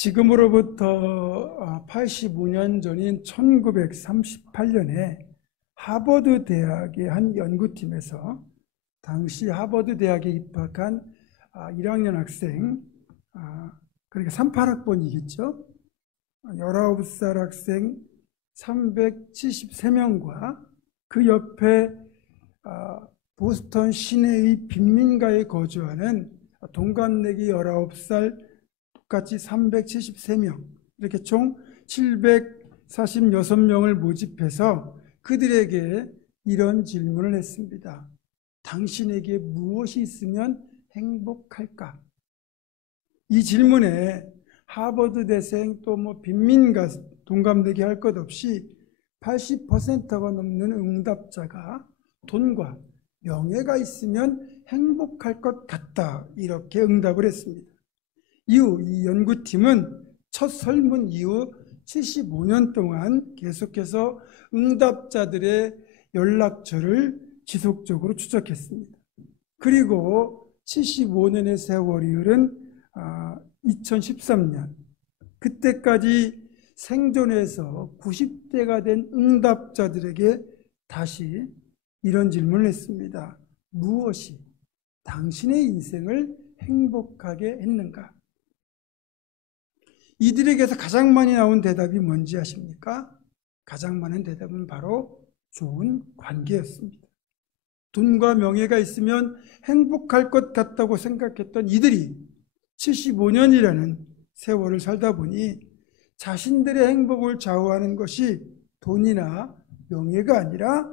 지금으로부터 85년 전인 1938년에 하버드 대학의 한 연구팀에서 당시 하버드 대학에 입학한 1학년 학생, 그러니까 38학번이겠죠. 19살 학생 373명과 그 옆에 보스턴 시내의 빈민가에 거주하는 동갑내기 19살 똑같이 373명, 이렇게 총 746명을 모집해서 그들에게 이런 질문을 했습니다. 당신에게 무엇이 있으면 행복할까? 이 질문에 하버드 대생 또 빈민가 동갑내기 할 것 없이 80%가 넘는 응답자가 돈과 명예가 있으면 행복할 것 같다, 이렇게 응답을 했습니다. 이후 이 연구팀은 첫 설문 이후 75년 동안 계속해서 응답자들의 연락처를 지속적으로 추적했습니다. 그리고 75년의 세월이 흐른 2013년, 그때까지 생존해서 90대가 된 응답자들에게 다시 이런 질문을 했습니다. 무엇이 당신의 인생을 행복하게 했는가? 이들에게서 가장 많이 나온 대답이 뭔지 아십니까? 가장 많은 대답은 바로 좋은 관계였습니다. 돈과 명예가 있으면 행복할 것 같다고 생각했던 이들이 75년이라는 세월을 살다 보니 자신들의 행복을 좌우하는 것이 돈이나 명예가 아니라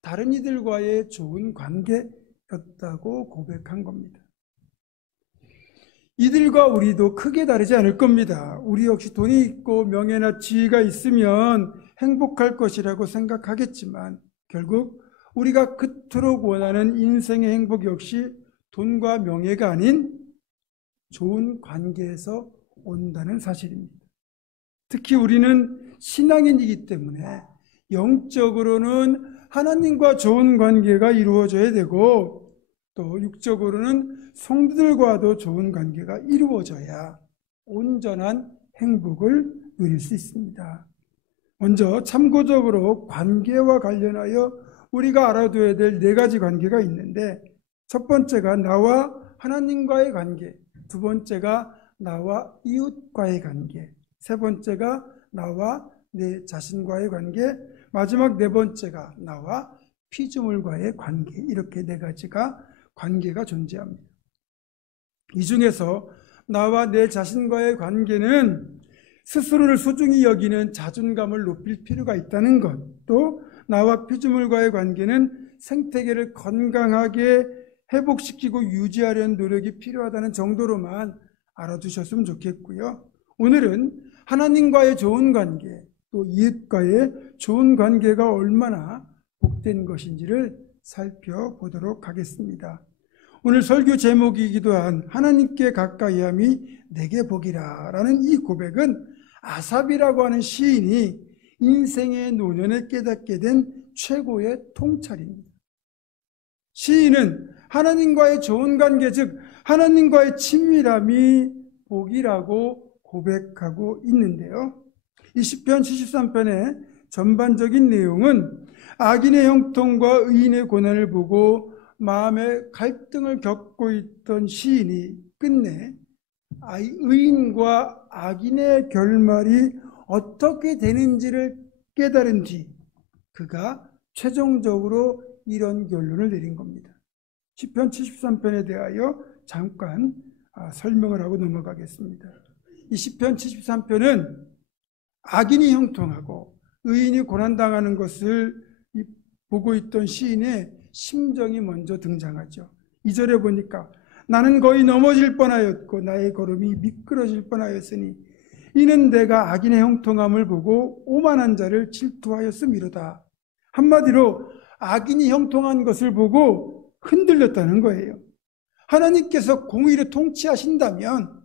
다른 이들과의 좋은 관계였다고 고백한 겁니다. 이들과 우리도 크게 다르지 않을 겁니다. 우리 역시 돈이 있고 명예나 지위가 있으면 행복할 것이라고 생각하겠지만 결국 우리가 그토록 원하는 인생의 행복 역시 돈과 명예가 아닌 좋은 관계에서 온다는 사실입니다. 특히 우리는 신앙인이기 때문에 영적으로는 하나님과 좋은 관계가 이루어져야 되고 또 육적으로는 성도들과도 좋은 관계가 이루어져야 온전한 행복을 누릴 수 있습니다. 먼저 참고적으로 관계와 관련하여 우리가 알아둬야 될 4가지 관계가 있는데, 첫 번째가 나와 하나님과의 관계, 두 번째가 나와 이웃과의 관계, 세 번째가 나와 내 자신과의 관계, 마지막 4번째가 나와 피조물과의 관계, 이렇게 4가지가 관계가 존재합니다. 이 중에서 나와 내 자신과의 관계는 스스로를 소중히 여기는 자존감을 높일 필요가 있다는 것, 또 나와 피조물과의 관계는 생태계를 건강하게 회복시키고 유지하려는 노력이 필요하다는 정도로만 알아두셨으면 좋겠고요. 오늘은 하나님과의 좋은 관계, 또 이웃과의 좋은 관계가 얼마나 복된 것인지를 살펴보도록 하겠습니다. 오늘 설교 제목이기도 한 하나님께 가까이함이 내게 복이라 라는 이 고백은 아삽이라고 하는 시인이 인생의 노년에 깨닫게 된 최고의 통찰입니다. 시인은 하나님과의 좋은 관계, 즉 하나님과의 친밀함이 복이라고 고백하고 있는데요. 이 시편 73편의 전반적인 내용은 악인의 형통과 의인의 고난을 보고 마음의 갈등을 겪고 있던 시인이 끝내 의인과 악인의 결말이 어떻게 되는지를 깨달은 뒤 그가 최종적으로 이런 결론을 내린 겁니다. 시편 73편에 대하여 잠깐 설명을 하고 넘어가겠습니다. 이 시편 73편은 악인이 형통하고 의인이 고난당하는 것을 보고 있던 시인의 심정이 먼저 등장하죠. 2절에 보니까 나는 거의 넘어질 뻔하였고 나의 걸음이 미끄러질 뻔하였으니 이는 내가 악인의 형통함을 보고 오만한 자를 질투하였음이로다. 한마디로 악인이 형통한 것을 보고 흔들렸다는 거예요. 하나님께서 공의를 통치하신다면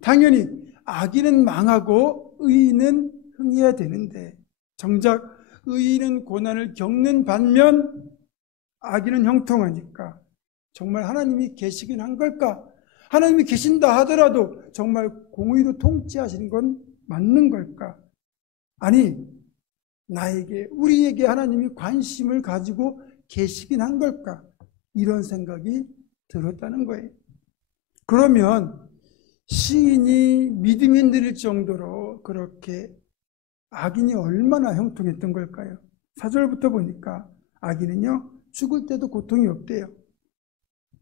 당연히 악인은 망하고 의인은 흥해야 되는데 정작 의인은 고난을 겪는 반면 악인은 형통하니까 정말 하나님이 계시긴 한 걸까 하나님이 계신다 하더라도 정말 공의로 통치하시는 건 맞는 걸까? 아니, 우리에게 하나님이 관심을 가지고 계시긴 한 걸까? 이런 생각이 들었다는 거예요. 그러면 시인이 믿음이 흔들릴 정도로 그렇게 악인이 얼마나 형통했던 걸까요? 4절부터 보니까 악인은요, 죽을 때도 고통이 없대요.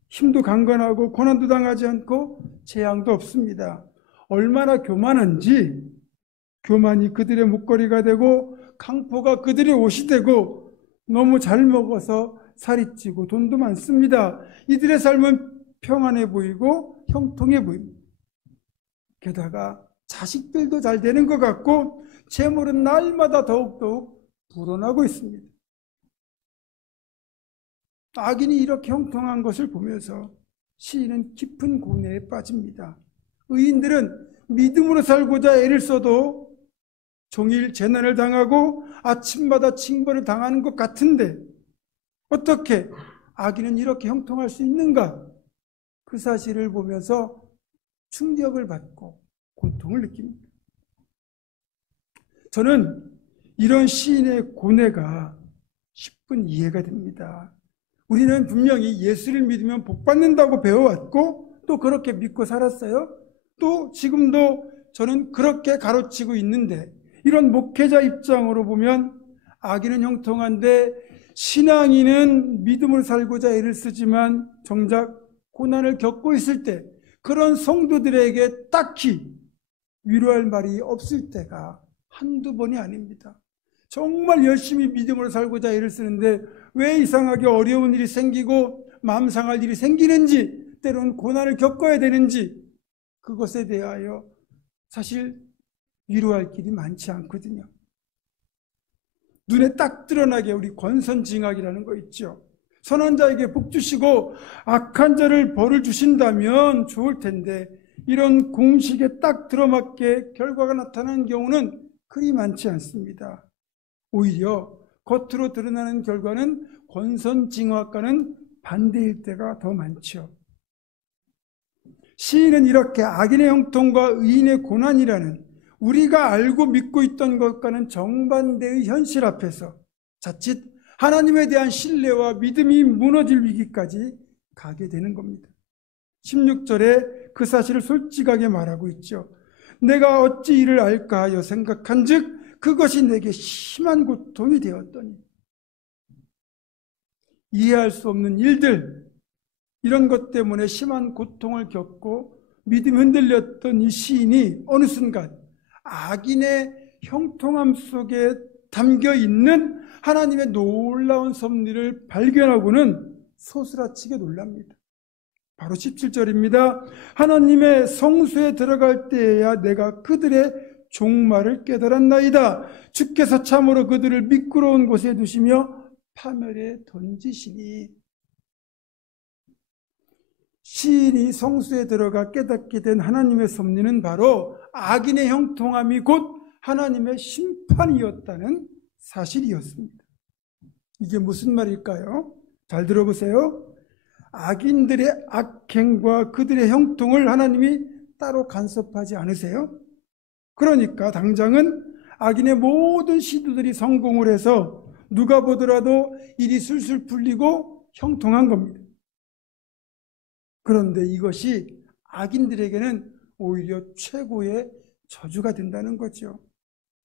힘도 강건하고 고난도 당하지 않고 재앙도 없습니다. 얼마나 교만한지, 교만이 그들의 목걸이가 되고 강포가 그들의 옷이 되고 너무 잘 먹어서 살이 찌고 돈도 많습니다. 이들의 삶은 평안해 보이고 형통해 보입니다. 게다가 자식들도 잘 되는 것 같고 재물은 날마다 더욱더욱 불어나고 있습니다. 악인이 이렇게 형통한 것을 보면서 시인은 깊은 고뇌에 빠집니다. 의인들은 믿음으로 살고자 애를 써도 종일 재난을 당하고 아침마다 징벌을 당하는 것 같은데 어떻게 악인은 이렇게 형통할 수 있는가? 그 사실을 보면서 충격을 받고 고통을 느낍니다. 저는 이런 시인의 고뇌가 10분 이해가 됩니다. 우리는 분명히 예수를 믿으면 복 받는다고 배워왔고 또 그렇게 믿고 살았어요. 또 지금도 저는 그렇게 가르치고 있는데 이런 목회자 입장으로 보면 악인은 형통한데 신앙인은 믿음을 살고자 애를 쓰지만 정작 고난을 겪고 있을 때 그런 성도들에게 딱히 위로할 말이 없을 때가 한두 번이 아닙니다. 정말 열심히 믿음으로 살고자 애를 쓰는데 왜 이상하게 어려운 일이 생기고 마음 상할 일이 생기는지, 때로는 고난을 겪어야 되는지, 그것에 대하여 사실 위로할 길이 많지 않거든요. 눈에 딱 드러나게 우리 권선징악이라는 거 있죠. 선한 자에게 복 주시고 악한 자를 벌을 주신다면 좋을 텐데 이런 공식에 딱 들어맞게 결과가 나타나는 경우는 그리 많지 않습니다. 오히려 겉으로 드러나는 결과는 권선징악과는 반대일 때가 더 많죠. 시인은 이렇게 악인의 형통과 의인의 고난이라는 우리가 알고 믿고 있던 것과는 정반대의 현실 앞에서 자칫 하나님에 대한 신뢰와 믿음이 무너질 위기까지 가게 되는 겁니다. 16절에 그 사실을 솔직하게 말하고 있죠. 내가 어찌 이를 알까 하여 생각한즉 그것이 내게 심한 고통이 되었더니. 이해할 수 없는 일들, 이런 것 때문에 심한 고통을 겪고 믿음이 흔들렸던 이 시인이 어느 순간 악인의 형통함 속에 담겨있는 하나님의 놀라운 섭리를 발견하고는 소스라치게 놀랍니다. 바로 17절입니다. 하나님의 성소에 들어갈 때에야 내가 그들의 종말을 깨달았나이다. 주께서 참으로 그들을 미끄러운 곳에 두시며 파멸에 던지시니. 시인이 성소에 들어가 깨닫게 된 하나님의 섭리는 바로 악인의 형통함이 곧 하나님의 심판이었다는 사실이었습니다. 이게 무슨 말일까요? 잘 들어보세요. 악인들의 악행과 그들의 형통을 하나님이 따로 간섭하지 않으세요? 그러니까 당장은 악인의 모든 시도들이 성공을 해서 누가 보더라도 일이 술술 풀리고 형통한 겁니다. 그런데 이것이 악인들에게는 오히려 최고의 저주가 된다는 거죠.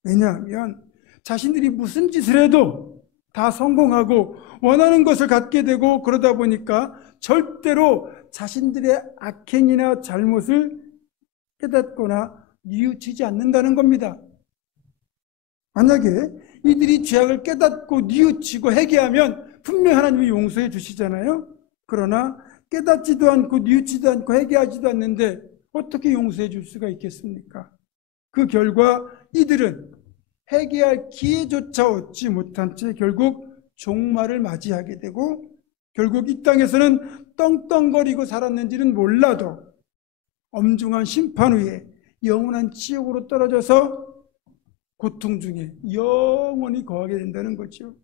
왜냐하면 자신들이 무슨 짓을 해도 다 성공하고 원하는 것을 갖게 되고 그러다 보니까 절대로 자신들의 악행이나 잘못을 깨닫거나 뉘우치지 않는다는 겁니다. 만약에 이들이 죄악을 깨닫고 뉘우치고 회개하면 분명히 하나님이 용서해 주시잖아요. 그러나 깨닫지도 않고 뉘우치지도 않고 회개하지도 않는데 어떻게 용서해 줄 수가 있겠습니까? 그 결과 이들은 회개할 기회조차 얻지 못한 채 결국 종말을 맞이하게 되고 결국 이 땅에서는 떵떵거리고 살았는지는 몰라도 엄중한 심판 후에 영원한 지옥으로 떨어져서 고통 중에 영원히 거하게 된다는 거죠.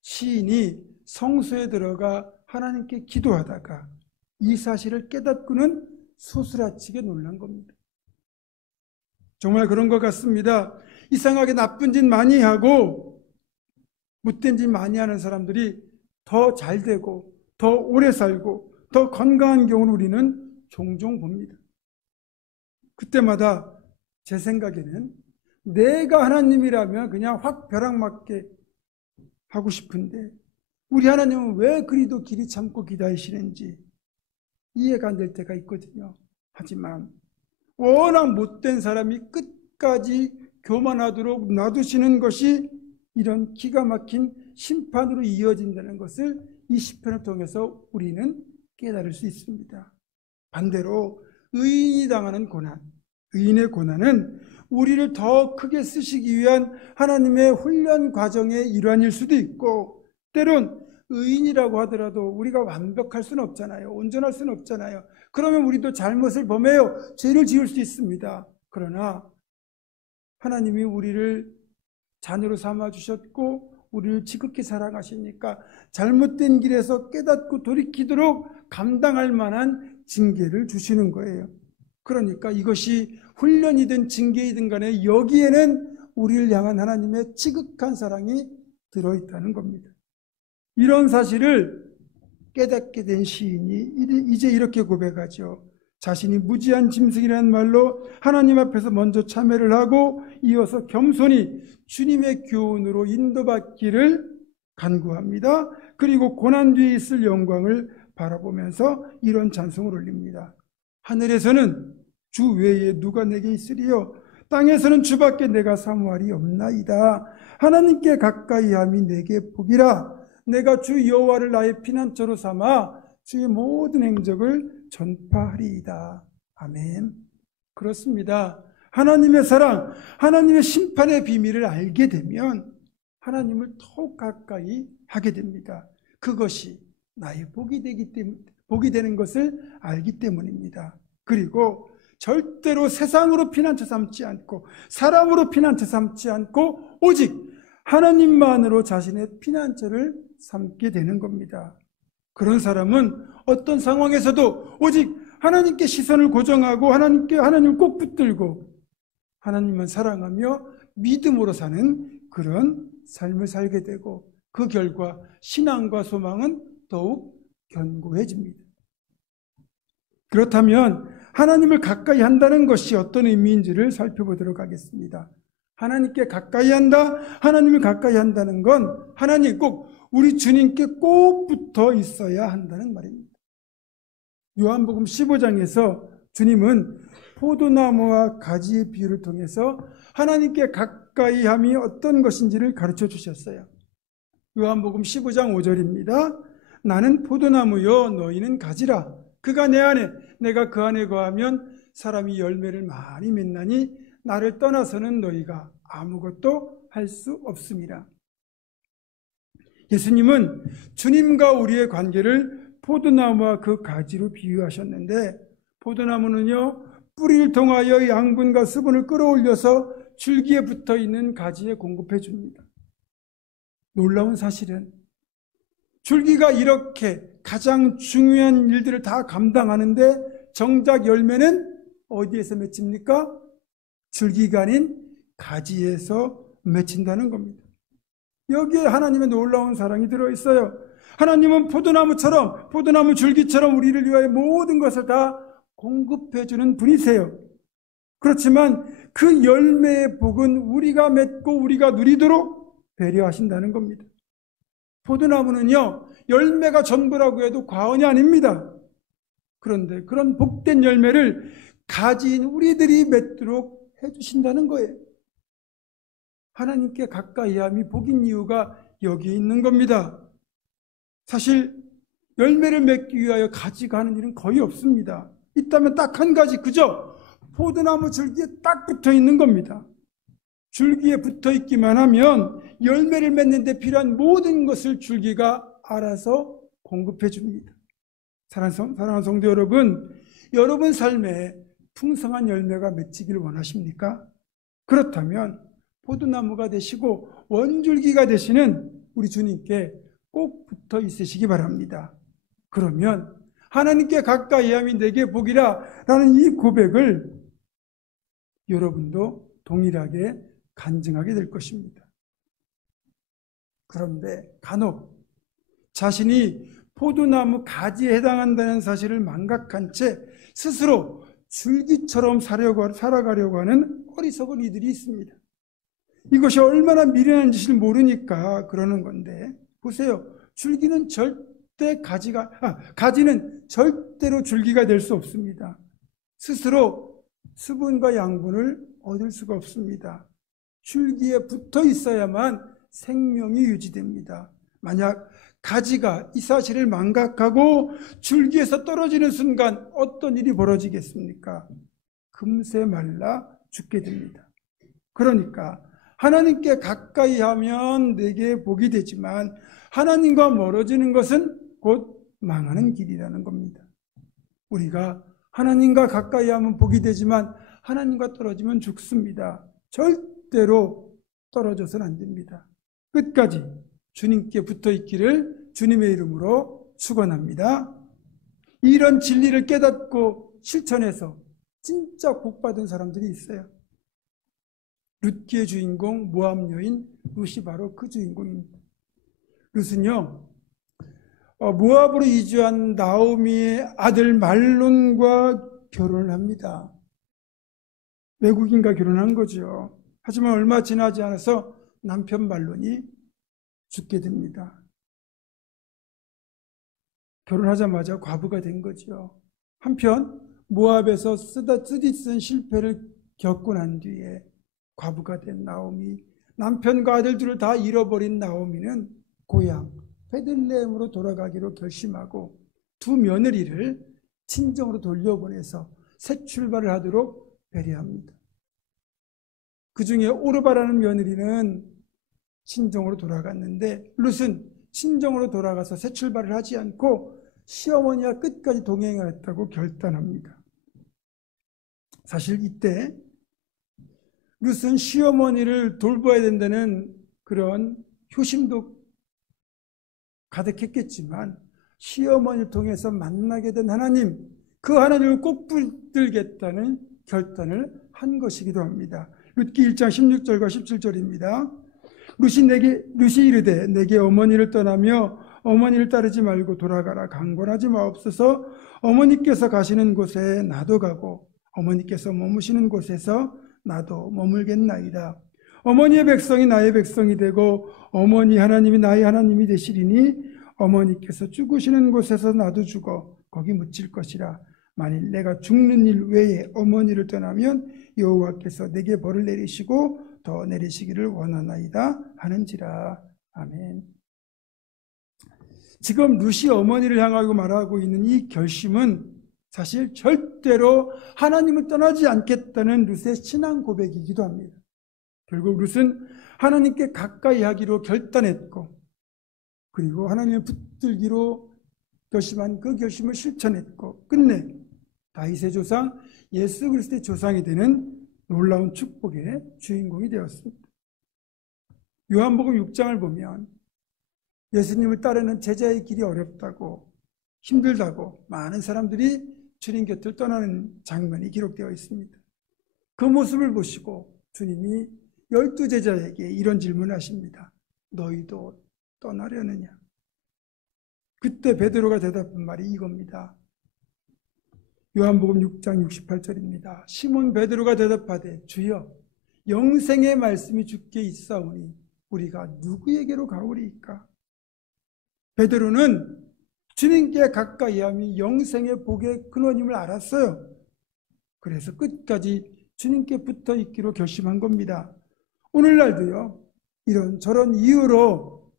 시인이 성소에 들어가 하나님께 기도하다가 이 사실을 깨닫고는 소스라치게 놀란 겁니다. 정말 그런 것 같습니다. 이상하게 나쁜 짓 많이 하고 못된 짓 많이 하는 사람들이 더 잘 되고 더 오래 살고 더 건강한 경우를 우리는 종종 봅니다. 그때마다 제 생각에는 내가 하나님이라면 그냥 확 벼락 맞게 하고 싶은데 우리 하나님은 왜 그리도 길이 참고 기다리시는지 이해가 안 될 때가 있거든요. 하지만 워낙 못된 사람이 끝까지 교만하도록 놔두시는 것이 이런 기가 막힌 심판으로 이어진다는 것을 이 시편을 통해서 우리는 깨달을 수 있습니다. 반대로 의인이 당하는 고난, 의인의 고난은 우리를 더 크게 쓰시기 위한 하나님의 훈련 과정의 일환일 수도 있고, 때론 의인이라고 하더라도 우리가 완벽할 수는 없잖아요. 온전할 수는 없잖아요. 그러면 우리도 잘못을 범해요. 죄를 지을 수 있습니다. 그러나 하나님이 우리를 자녀로 삼아주셨고 우리를 지극히 사랑하시니까 잘못된 길에서 깨닫고 돌이키도록 감당할 만한 징계를 주시는 거예요. 그러니까 이것이 훈련이든 징계이든 간에 여기에는 우리를 향한 하나님의 지극한 사랑이 들어있다는 겁니다. 이런 사실을 깨닫게 된 시인이 이제 이렇게 고백하죠. 자신이 무지한 짐승이라는 말로 하나님 앞에서 먼저 참회를 하고 이어서 겸손히 주님의 교훈으로 인도받기를 간구합니다. 그리고 고난 뒤에 있을 영광을 바라보면서 이런 찬송을 올립니다. 하늘에서는 주 외에 누가 내게 있으리요? 땅에서는 주밖에 내가 사모할이 없나이다. 하나님께 가까이함이 내게 복이라. 내가 주 여호와를 나의 피난처로 삼아 주의 모든 행적을 전파하리이다. 아멘. 그렇습니다. 하나님의 사랑, 하나님의 심판의 비밀을 알게 되면 하나님을 더욱 가까이 하게 됩니다. 그것이 나의 복이 되는 것을 알기 때문입니다. 그리고 절대로 세상으로 피난처 삼지 않고 사람으로 피난처 삼지 않고 오직 하나님만으로 자신의 피난처를 삼게 되는 겁니다. 그런 사람은 어떤 상황에서도 오직 하나님께 시선을 고정하고 하나님을 꼭 붙들고 하나님만 사랑하며 믿음으로 사는 그런 삶을 살게 되고 그 결과 신앙과 소망은 더욱 견고해집니다. 그렇다면 하나님을 가까이 한다는 것이 어떤 의미인지를 살펴보도록 하겠습니다. 하나님께 가까이 한다, 하나님을 가까이 한다는 건 하나님 꼭 우리 주님께 꼭 붙어 있어야 한다는 말입니다. 요한복음 15장에서 주님은 포도나무와 가지의 비유를 통해서 하나님께 가까이 함이 어떤 것인지를 가르쳐 주셨어요. 요한복음 15장 5절입니다. 나는 포도나무요 너희는 가지라. 그가 내 안에 내가 그 안에 거하면 사람이 열매를 많이 맺나니 나를 떠나서는 너희가 아무것도 할 수 없음이라. 예수님은 주님과 우리의 관계를 포도나무와 그 가지로 비유하셨는데 포도나무는요 뿌리를 통하여 양분과 수분을 끌어올려서 줄기에 붙어있는 가지에 공급해 줍니다. 놀라운 사실은 줄기가 이렇게 가장 중요한 일들을 다 감당하는데 정작 열매는 어디에서 맺힙니까? 줄기가 아닌 가지에서 맺힌다는 겁니다. 여기에 하나님의 놀라운 사랑이 들어있어요. 하나님은 포도나무 줄기처럼 우리를 위하여 모든 것을 다 공급해주는 분이세요. 그렇지만 그 열매의 복은 우리가 맺고 우리가 누리도록 배려하신다는 겁니다. 포도나무는요 열매가 전부라고 해도 과언이 아닙니다. 그런데 그런 복된 열매를 가지인 우리들이 맺도록 해주신다는 거예요. 하나님께 가까이함이 복인 이유가 여기에 있는 겁니다. 사실 열매를 맺기 위하여 가지가 하는 일은 거의 없습니다. 있다면 딱 한 가지, 그저 포도나무 줄기에 딱 붙어 있는 겁니다. 줄기에 붙어 있기만 하면 열매를 맺는 데 필요한 모든 것을 줄기가 알아서 공급해 줍니다. 사랑하는 성도 여러분, 여러분 삶에 풍성한 열매가 맺히기를 원하십니까? 그렇다면 포도나무가 되시고 원줄기가 되시는 우리 주님께 꼭 붙어 있으시기 바랍니다. 그러면 하나님께 가까이 함이 내게 복이라 라는 이 고백을 여러분도 동일하게 간증하게 될 것입니다. 그런데 간혹 자신이 포도나무 가지에 해당한다는 사실을 망각한 채 스스로 줄기처럼 살아가려고 하는 어리석은 이들이 있습니다. 이것이 얼마나 미련한 짓을 모르니까 그러는 건데, 보세요. 가지는 절대로 줄기가 될 수 없습니다. 스스로 수분과 양분을 얻을 수가 없습니다. 줄기에 붙어 있어야만 생명이 유지됩니다. 만약 가지가 이 사실을 망각하고 줄기에서 떨어지는 순간 어떤 일이 벌어지겠습니까? 금세 말라 죽게 됩니다. 그러니까 하나님께 가까이 하면 내게 복이 되지만 하나님과 멀어지는 것은 곧 망하는 길이라는 겁니다. 우리가 하나님과 가까이 하면 복이 되지만 하나님과 떨어지면 죽습니다. 절대로 떨어져서는 안 됩니다. 끝까지 주님께 붙어 있기를 주님의 이름으로 축원합니다. 이런 진리를 깨닫고 실천해서 진짜 복받은 사람들이 있어요. 룻기의 주인공 모압 여인 룻이 바로 그 주인공입니다. 룻은요, 모압으로 이주한 나오미의 아들 말론과 결혼을 합니다. 외국인과 결혼한 거죠. 하지만 얼마 지나지 않아서 남편 말론이 죽게 됩니다. 결혼하자마자 과부가 된 거죠. 한편 모압에서 쓰디쓴 실패를 겪고 난 뒤에 과부가 된 나오미, 남편과 아들들을 다 잃어버린 나오미는 고향 베들레헴으로 돌아가기로 결심하고 두 며느리를 친정으로 돌려보내서 새 출발을 하도록 배려합니다. 그 중에 오르바라는 며느리는 친정으로 돌아갔는데 룻은 친정으로 돌아가서 새 출발을 하지 않고 시어머니와 끝까지 동행하겠다고 결단합니다. 사실 이때 룻은 시어머니를 돌봐야 된다는 그런 효심도 가득했겠지만 시어머니를 통해서 만나게 된 하나님, 그 하나님을 꼭 붙들겠다는 결단을 한 것이기도 합니다. 룻기 1장 16절과 17절입니다. 룻이 이르되 내게 어머니를 떠나며 어머니를 따르지 말고 돌아가라. 강권하지 마옵소서. 어머니께서 가시는 곳에 나도 가고 어머니께서 머무시는 곳에서 나도 머물겠나이다. 어머니의 백성이 나의 백성이 되고 어머니 하나님이 나의 하나님이 되시리니 어머니께서 죽으시는 곳에서 나도 죽어 거기 묻힐 것이라. 만일 내가 죽는 일 외에 어머니를 떠나면 여호와께서 내게 벌을 내리시고 더 내리시기를 원하나이다 하는지라. 아멘. 지금 룻이 어머니를 향하고 말하고 있는 이 결심은 사실 절대로 하나님을 떠나지 않겠다는 룻의 신앙 고백이기도 합니다. 결국 룻은 하나님께 가까이 하기로 결단했고, 그리고 하나님을 붙들기로 결심한 그 결심을 실천했고, 끝내 다윗의 조상 예수 그리스도의 조상이 되는 놀라운 축복의 주인공이 되었습니다. 요한복음 6장을 보면 예수님을 따르는 제자의 길이 어렵다고, 힘들다고 많은 사람들이 주님 곁을 떠나는 장면이 기록되어 있습니다. 그 모습을 보시고 주님이 12제자에게 이런 질문을 하십니다. 너희도 떠나려느냐? 그때 베드로가 대답한 말이 이겁니다. 요한복음 6장 68절입니다. 시몬 베드로가 대답하되 주여 영생의 말씀이 주께 있사오니 우리가 누구에게로 가오리이까? 베드로는 주님께 가까이 함이 영생의 복의 근원임을 알았어요. 그래서 끝까지 주님께 붙어 있기로 결심한 겁니다. 오늘날도요, 이런 저런 이유로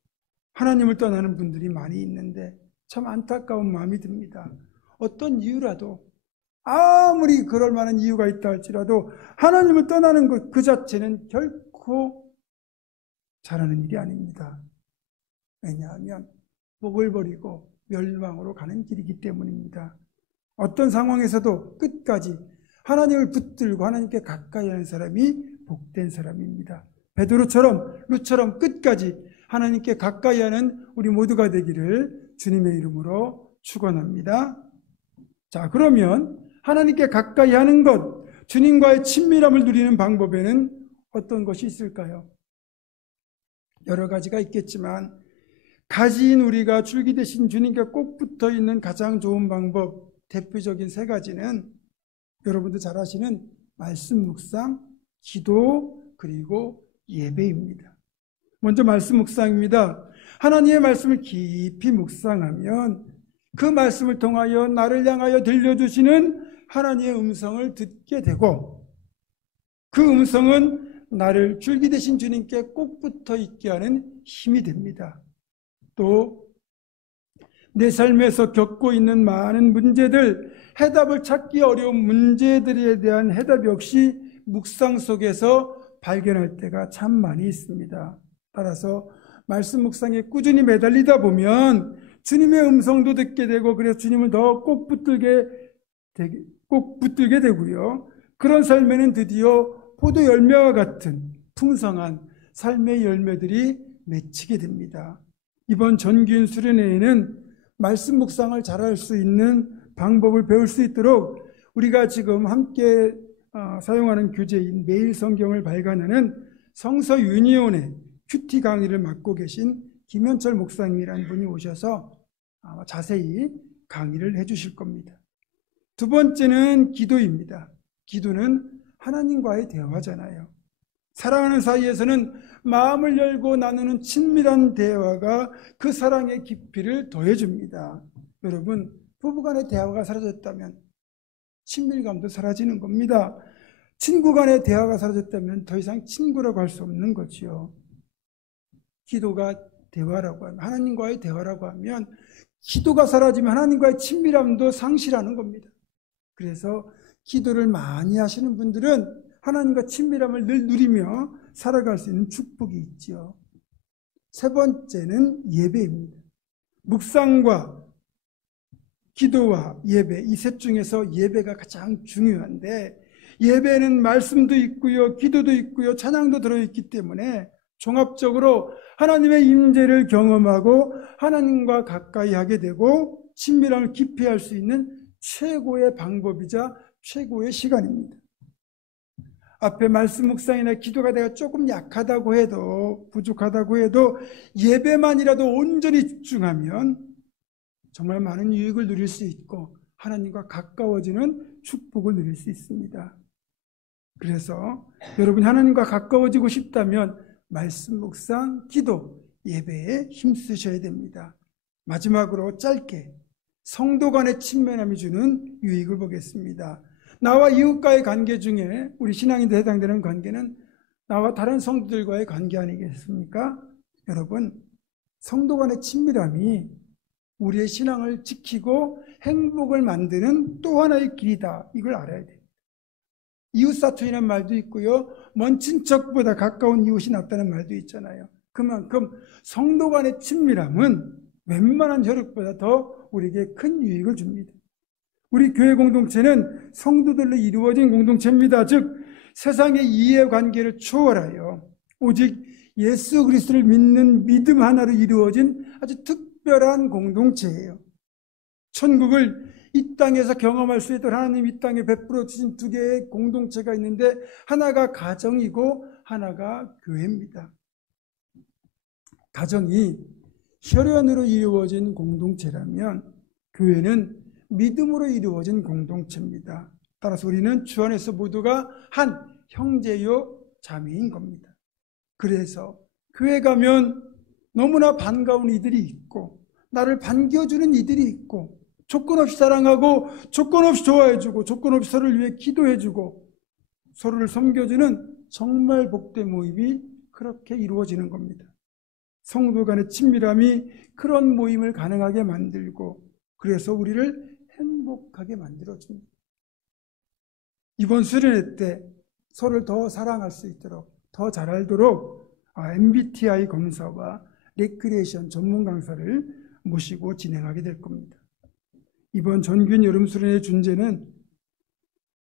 하나님을 떠나는 분들이 많이 있는데 참 안타까운 마음이 듭니다. 어떤 이유라도, 아무리 그럴 만한 이유가 있다 할지라도 하나님을 떠나는 것 그 자체는 결코 잘하는 일이 아닙니다. 왜냐하면 복을 버리고 멸망으로 가는 길이기 때문입니다. 어떤 상황에서도 끝까지 하나님을 붙들고 하나님께 가까이 하는 사람이 복된 사람입니다. 베드로처럼 룻처럼 끝까지 하나님께 가까이 하는 우리 모두가 되기를 주님의 이름으로 축원합니다. 자, 그러면 하나님께 가까이 하는 것, 주님과의 친밀함을 누리는 방법에는 어떤 것이 있을까요? 여러 가지가 있겠지만 가지인 우리가 줄기 대신 주님께 꼭 붙어 있는 가장 좋은 방법, 대표적인 세 가지는 여러분도 잘 아시는 말씀 묵상, 기도, 그리고 예배입니다. 먼저 말씀 묵상입니다. 하나님의 말씀을 깊이 묵상하면 그 말씀을 통하여 나를 향하여 들려주시는 하나님의 음성을 듣게 되고, 그 음성은 나를 줄기 대신 주님께 꼭 붙어 있게 하는 힘이 됩니다. 또 내 삶에서 겪고 있는 많은 문제들, 해답을 찾기 어려운 문제들에 대한 해답이 없이 묵상 속에서 발견할 때가 참 많이 있습니다. 따라서 말씀 묵상에 꾸준히 매달리다 보면 주님의 음성도 듣게 되고, 그래서 주님을 더 꼭 붙들게 되고요. 그런 삶에는 드디어 포도 열매와 같은 풍성한 삶의 열매들이 맺히게 됩니다. 이번 전기인 수련회에는 말씀 묵상을 잘할 수 있는 방법을 배울 수 있도록 우리가 지금 함께 사용하는 교재인 매일 성경을 발간하는 성서 유니온의 큐티 강의를 맡고 계신 김현철 목사님이라는 분이 오셔서 자세히 강의를 해주실 겁니다. 두 번째는 기도입니다. 기도는 하나님과의 대화잖아요. 사랑하는 사이에서는 마음을 열고 나누는 친밀한 대화가 그 사랑의 깊이를 더해줍니다. 여러분, 부부간의 대화가 사라졌다면 친밀감도 사라지는 겁니다. 친구 간의 대화가 사라졌다면 더 이상 친구라고 할 수 없는 거지요. 기도가 대화라고 하면, 하나님과의 대화라고 하면, 기도가 사라지면 하나님과의 친밀함도 상실하는 겁니다. 그래서 기도를 많이 하시는 분들은 하나님과 친밀함을 늘 누리며 살아갈 수 있는 축복이 있지요. 세 번째는 예배입니다. 묵상과 기도와 예배, 이 셋 중에서 예배가 가장 중요한데, 예배는 말씀도 있고요, 기도도 있고요, 찬양도 들어있기 때문에 종합적으로 하나님의 임재를 경험하고 하나님과 가까이 하게 되고 친밀함을 깊이 할 수 있는 최고의 방법이자 최고의 시간입니다. 앞에 말씀 묵상이나 기도가 내가 조금 약하다고 해도, 부족하다고 해도 예배만이라도 온전히 집중하면 정말 많은 유익을 누릴 수 있고 하나님과 가까워지는 축복을 누릴 수 있습니다. 그래서 여러분이 하나님과 가까워지고 싶다면 말씀 묵상, 기도, 예배에 힘쓰셔야 됩니다. 마지막으로 짧게 성도 간의 친밀함이 주는 유익을 보겠습니다. 나와 이웃과의 관계 중에 우리 신앙인들에 해당되는 관계는 나와 다른 성도들과의 관계 아니겠습니까? 여러분, 성도 간의 친밀함이 우리의 신앙을 지키고 행복을 만드는 또 하나의 길이다. 이걸 알아야 돼요. 이웃사촌이라는 말도 있고요. 먼 친척보다 가까운 이웃이 낫다는 말도 있잖아요. 그만큼 성도 간의 친밀함은 웬만한 혈육보다 더 우리에게 큰 유익을 줍니다. 우리 교회 공동체는 성도들로 이루어진 공동체입니다. 즉 세상의 이해관계를 초월하여 오직 예수 그리스도를 믿는 믿음 하나로 이루어진 아주 특별한 공동체예요. 천국을 이 땅에서 경험할 수 있도록 하나님 이 땅에 베풀어 주신 두 개의 공동체가 있는데, 하나가 가정이고 하나가 교회입니다. 가정이 혈연으로 이루어진 공동체라면 교회는 믿음으로 이루어진 공동체입니다. 따라서 우리는 주 안에서 모두가 한 형제요 자매인 겁니다. 그래서 교회 가면 너무나 반가운 이들이 있고 나를 반겨주는 이들이 있고 조건 없이 사랑하고 조건 없이 좋아해주고 조건 없이 서로를 위해 기도해주고 서로를 섬겨주는 정말 복된 모임이 그렇게 이루어지는 겁니다. 성도 간의 친밀함이 그런 모임을 가능하게 만들고 그래서 우리를 행복하게 만들어줍니다. 이번 수련회 때 서로를 더 사랑할 수 있도록 더 잘 알도록 MBTI 검사와 레크리에이션 전문 강사를 모시고 진행하게 될 겁니다. 이번 전균 여름 수련회 준제는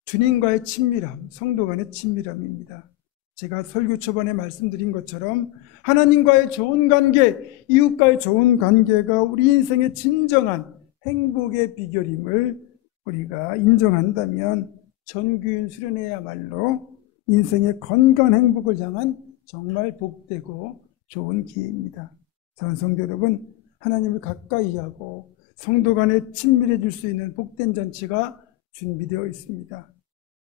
주님과의 친밀함, 성도 간의 친밀함입니다. 제가 설교 초반에 말씀드린 것처럼 하나님과의 좋은 관계, 이웃과의 좋은 관계가 우리 인생의 진정한 행복의 비결임을 우리가 인정한다면 전교인 수련회야말로 인생의 건강한 행복을 향한 정말 복되고 좋은 기회입니다. 사랑하는 성도 여러분, 하나님을 가까이 하고 성도 간에 친밀해질 수 있는 복된 잔치가 준비되어 있습니다.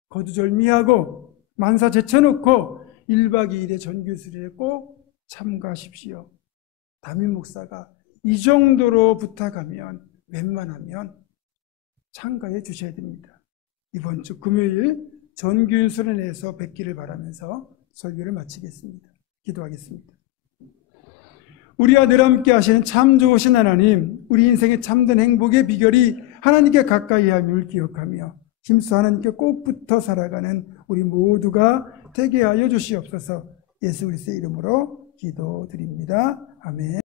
거두절미하고 만사 제쳐놓고 1박 2일의 전교수련회에 꼭 참가하십시오. 담임 목사가 이 정도로 부탁하면 웬만하면 참가해 주셔야 됩니다. 이번 주 금요일 전교인 수련회에서 뵙기를 바라면서 설교를 마치겠습니다. 기도하겠습니다. 우리와 늘 함께 하시는 참 좋으신 하나님, 우리 인생의 참된 행복의 비결이 하나님께 가까이 함을 기억하며 힘써 하나님께 꼭 붙어 살아가는 우리 모두가 되게 하여 주시옵소서. 예수 그리스도의 이름으로 기도드립니다. 아멘.